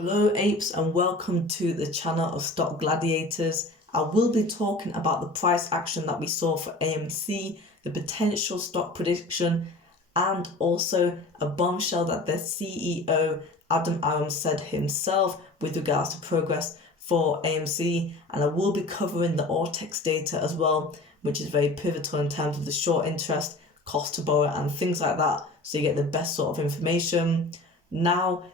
Hello apes and welcome to the channel of Stock Gladiators. I will be talking about the price action that we saw for AMC, the potential stock prediction, and also a bombshell that the CEO Adam Aron said himself with regards to progress for AMC. And I will be covering the ORTEX data as well, which is very pivotal in terms of the short interest, cost to borrow and things like that, so you get the best sort of information. Now,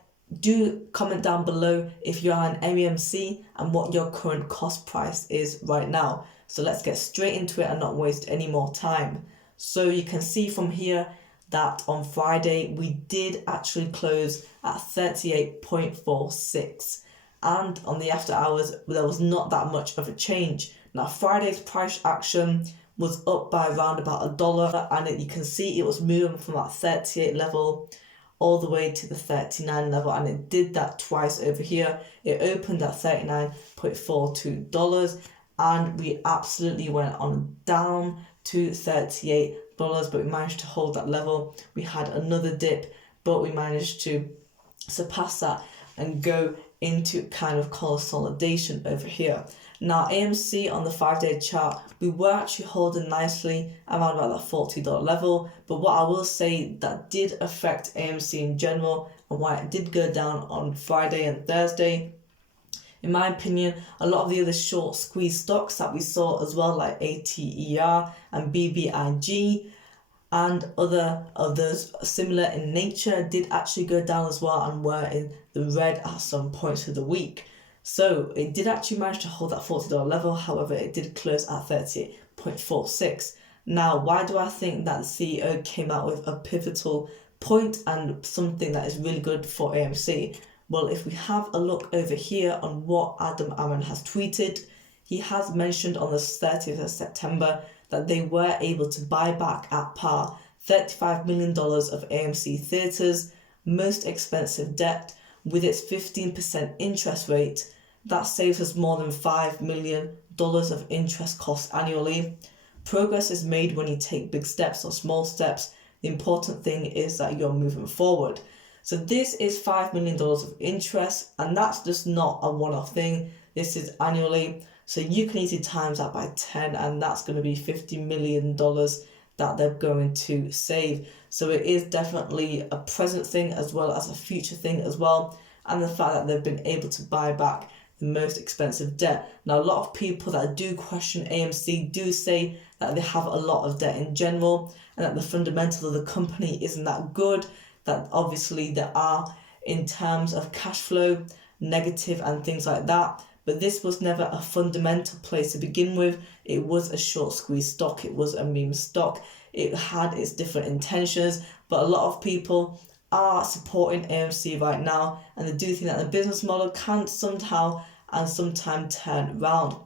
do comment down below if you are an AMC and what your current cost price is right now. So let's get straight into it and not waste any more time. So you can see from here that on Friday we did actually close at 38.46, and on the after hours there was not that much of a change. Now Friday's price action was up by around about $1, and you can see it was moving from that 38 level all the way to the 39 level, and it did that twice over here. It opened at $39.42 and we absolutely went on down to $38, but we managed to hold that level. We had another dip, but we managed to surpass that and go into kind of consolidation over here. Now AMC on the 5-day chart, we were actually holding nicely around about that $40 level, but what I will say that did affect AMC in general and why it did go down on Friday and Thursday, in my opinion, a lot of the other short squeeze stocks that we saw as well, like ATER and BBIG and other others similar in nature, did actually go down as well and were in the red at some points of the week. So it did actually manage to hold that $40 level, however it did close at 38.46. Now, why do I think that the CEO came out with a pivotal point and something that is really good for AMC? Well, if we have a look over here on what Adam Aron has tweeted, he has mentioned on the 30th of September that they were able to buy back at par $35 million of AMC Theatres' most expensive debt with its 15% interest rate. That saves us more than $5 million of interest costs annually. Progress is made when you take big steps or small steps. The important thing is that you're moving forward. So this is $5 million of interest, and that's just not a one-off thing. This is annually. So you can easily times that by 10, and that's going to be $50 million that they're going to save. So it is definitely a present thing as well as a future thing as well. And the fact that they've been able to buy back the most expensive debt. Now, a lot of people that do question AMC do say that they have a lot of debt in general and that the fundamentals of the company isn't that good, that obviously there are, in terms of cash flow, negative and things like that. But this was never a fundamental play to begin with. It was a short squeeze stock. It was a meme stock. It had its different intentions, but a lot of people are supporting AMC right now, and they do think that the business model can somehow and sometime turn around.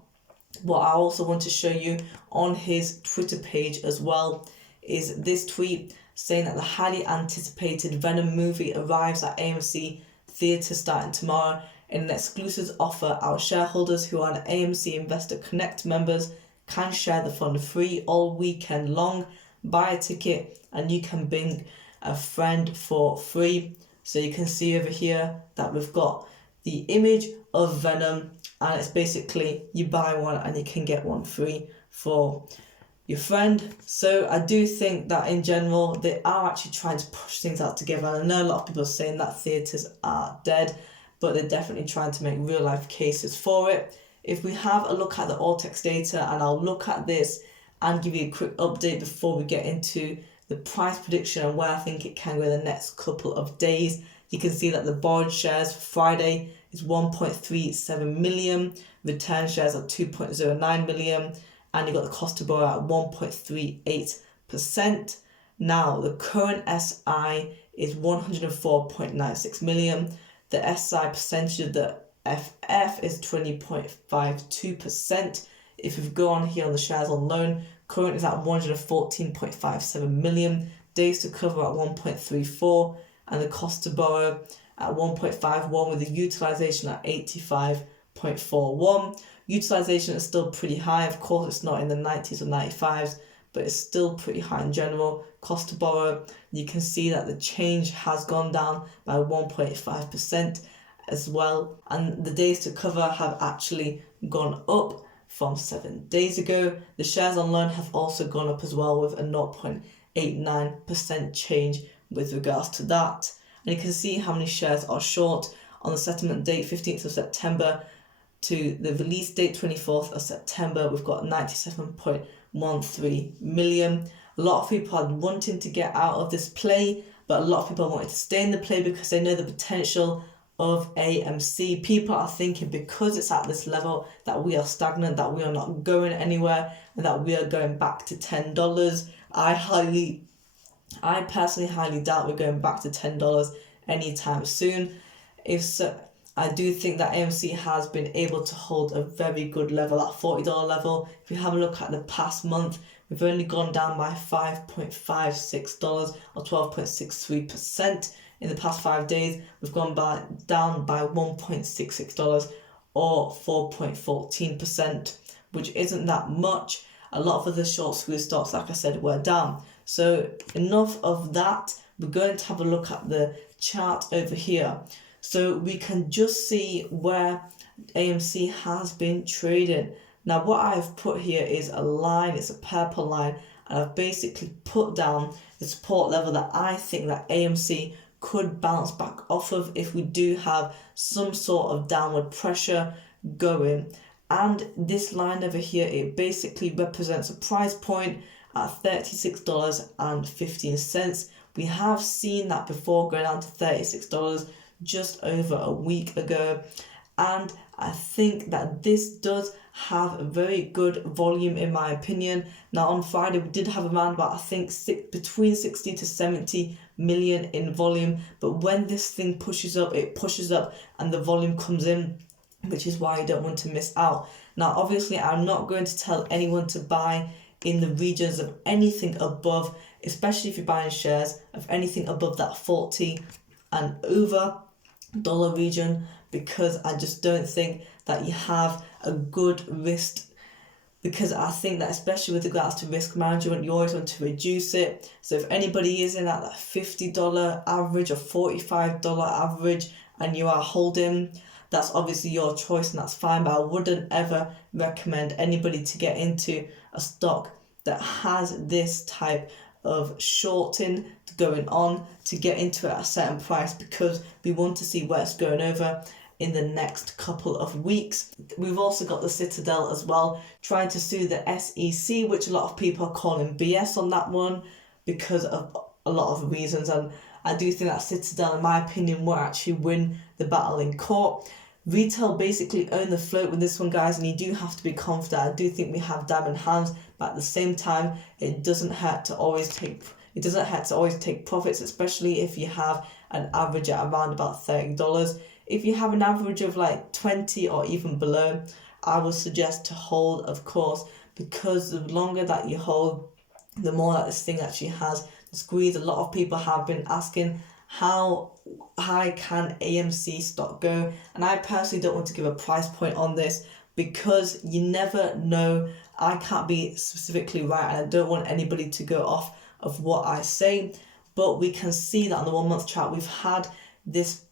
What I also want to show you on his Twitter page as well is this tweet saying that the highly anticipated Venom movie arrives at AMC Theatre starting tomorrow in an exclusive offer. Our shareholders who are AMC Investor Connect members can share the fund free all weekend long. Buy a ticket and you can bring a friend for free. So you can see over here that we've got the image of Venom, and it's basically you buy one and you can get one free for your friend. So I do think that in general they are actually trying to push things out together, and I know a lot of people are saying that theatres are dead, but they're definitely trying to make real life cases for it. If we have a look at the ORTEX data, and I'll look at this and give you a quick update before we get into the price prediction and where I think it can go in the next couple of days. You can see that the borrowed shares for Friday is 1.37 million, return shares are 2.09 million, and you've got the cost to borrow at 1.38%. Now, the current SI is 104.96 million. The SI percentage of the FF is 20.52%. If we go on here on the shares on loan, current is at 114.57 million, days to cover at 1.34, and the cost to borrow at 1.51 with the utilization at 85.41. Utilization is still pretty high. Of course, it's not in the 90s or 95s, but it's still pretty high in general. Cost to borrow, you can see that the change has gone down by 1.5%. as well, and the days to cover have actually gone up from 7 days ago. The shares on loan have also gone up as well, with a 0.89% change with regards to that. And you can see how many shares are short on the settlement date 15th of September to the release date 24th of September. We've got 97.13 million. A lot of people are wanting to get out of this play, but a lot of people wanted to stay in the play because they know the potential of AMC. People are thinking because it's at this level that we are stagnant, that we are not going anywhere, and that we are going back to $10. I personally highly doubt we're going back to $10 anytime soon. If so, I do think that AMC has been able to hold a very good level at $40 level. If you have a look at the past month, we've only gone down by $5.56 or 12.63%. In the past 5 days, we've gone down by $1.66 or 4.14%, which isn't that much. A lot of other short squeeze stocks, like I said, were down. So enough of that. We're going to have a look at the chart over here. So we can just see where AMC has been trading. Now what I've put here is a line, it's a purple line, and I've basically put down the support level that I think that AMC could bounce back off of if we do have some sort of downward pressure going. And this line over here, it basically represents a price point at $36.15. We have seen that before, going down to $36 just over a week ago, and I think that this does have a very good volume in my opinion. Now on Friday we did have around about, I think, between 60 to 70 million in volume, but when this thing pushes up, it pushes up and the volume comes in, which is why you don't want to miss out. Now obviously I'm not going to tell anyone to buy in the regions of anything above, especially if you're buying shares, of anything above that 40 and over dollar region, because I just don't think that you have a good risk, because I think that especially with regards to risk management, you always want to reduce it. So if anybody is in at that $50 average or $45 average and you are holding, that's obviously your choice and that's fine, but I wouldn't ever recommend anybody to get into a stock that has this type of shorting going on, to get into it at a certain price, because we want to see where it's going over in the next couple of weeks. We've also got the Citadel as well, trying to sue the SEC, which a lot of people are calling BS on that one because of a lot of reasons, and I do think that Citadel, in my opinion, will actually win the battle in court. Retail basically own the float with this one, guys, and you do have to be confident. I do think we have diamond hands, but at the same time, it doesn't hurt to always take profits, especially if you have an average at around about $30. If you have an average of like 20 or even below, I would suggest to hold, of course, because the longer that you hold, the more that this thing actually has the squeeze. A lot of people have been asking how high can AMC stock go, and I personally don't want to give a price point on this because you never know. I can't be specifically right, and I don't want anybody to go off of what I say, but we can see that on the 1 month chart we've had this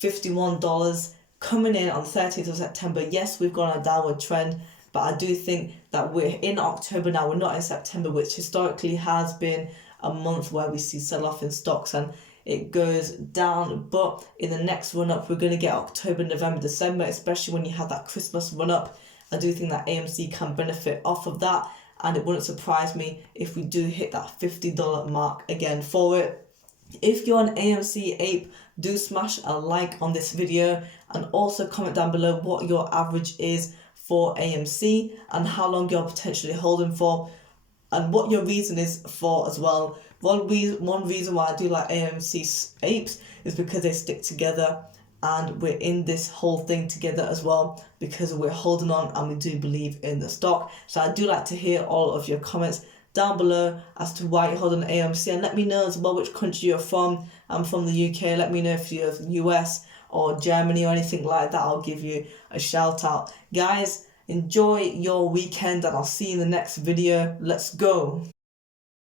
$51 coming in on the 30th of September. Yes, we've gone on a downward trend, but I do think that we're in October now, we're not in September, which historically has been a month where we see sell-off in stocks and it goes down. But in the next run-up, we're going to get October, November, December, especially when you have that Christmas run-up. I do think that AMC can benefit off of that, and it wouldn't surprise me if we do hit that $50 mark again for it. If you're an AMC ape, do smash a like on this video, and also comment down below what your average is for AMC and how long you're potentially holding for, and what your reason is for as well. One reason why I do like AMC apes is because they stick together, and we're in this whole thing together as well because we're holding on and we do believe in the stock. So I do like to hear all of your comments down below as to why you're holding AMC, and let me know as well which country you're from. I'm from the UK. Let me know if you're US or Germany or anything like that. I'll give you a shout out. Guys, enjoy your weekend and I'll see you in the next video. Let's go.